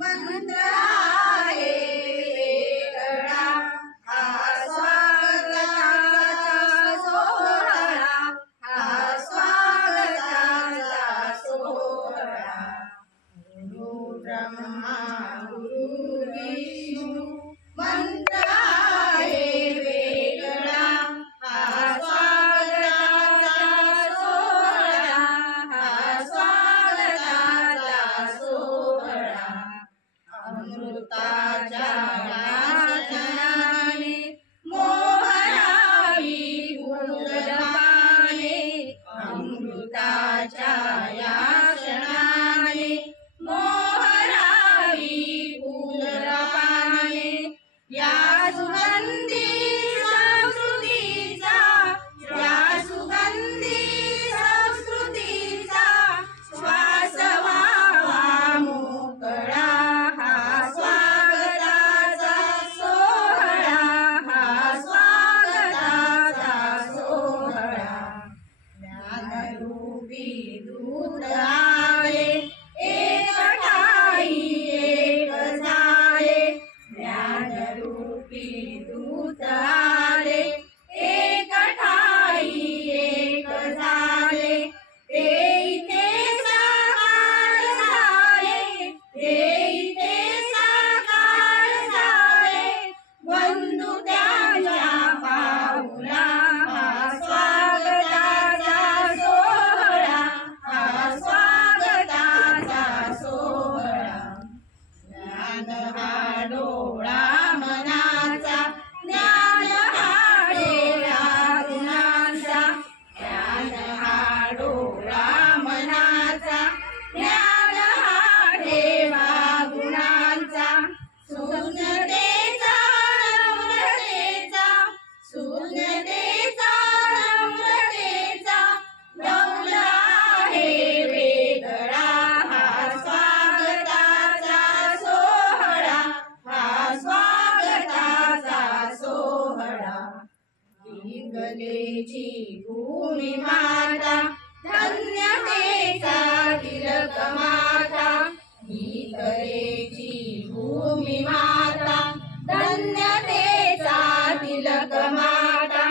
मंत्र आहे वेगळा हा स्वागताचा सोहळा, हा स्वागताचा सोहळा। गुरु ब्रह्मा गुरु विष्णू मंत्र आहे वेगळा हा स्वागताचा सोहळा, हा स्वागताचा सोहळा। अमृताच्या याचनाने मोहरावी फुलपाने, अमृताच्या याचनाने मोहरावी फुलपाने। या सुगंधी संस्कृतीचा, या सुगंधी संस्कृतीचा श्वास व्हावा मोकळा, हा स्वागताचा सोहळा, हा स्वागताचा सोहळा। ज्ञानरूपी दूत आले एक ठाई एक झाले, ज्ञानरूपी दूत आले एक ठाई एक झाले। ते इथे साकार झाले, ते इथे साकार झाले, बंधू त्यांच्या पाऊला, हा स्वागताचा सोहळा, हा स्वागताचा सोहळा। ज्ञान हा डोळा मनाचा, ज्ञान हा डेरा गुणांचा, ज्ञान हा डोळा मनाचा, ज्ञान हा ठेवा गुणांचा। शून्यतेचा नम्रतेचा, शून्यतेचा नम्रतेचा डौला आहे वेगळा, हा स्वागताचा सोहळा, हा स्वागताचा सोहळा। विकलेची भूमी माता, धन्यतेचा तिलक माता, विकलेची भूमी माता, धन्यतेचा तिलक माता।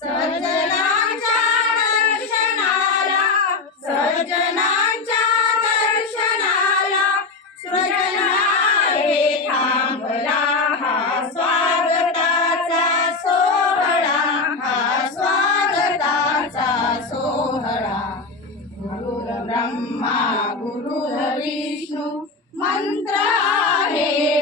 सर्जनाच्या दर्शनाला, सर्जनाच्या दर्शनाला सृजन आहे थांबला, हा स्वागताचा सोहळा, हा स्वागताचा सोहळा। गुरुर्ब्रह्मा गुरुर्विष्णू मंत्र आहे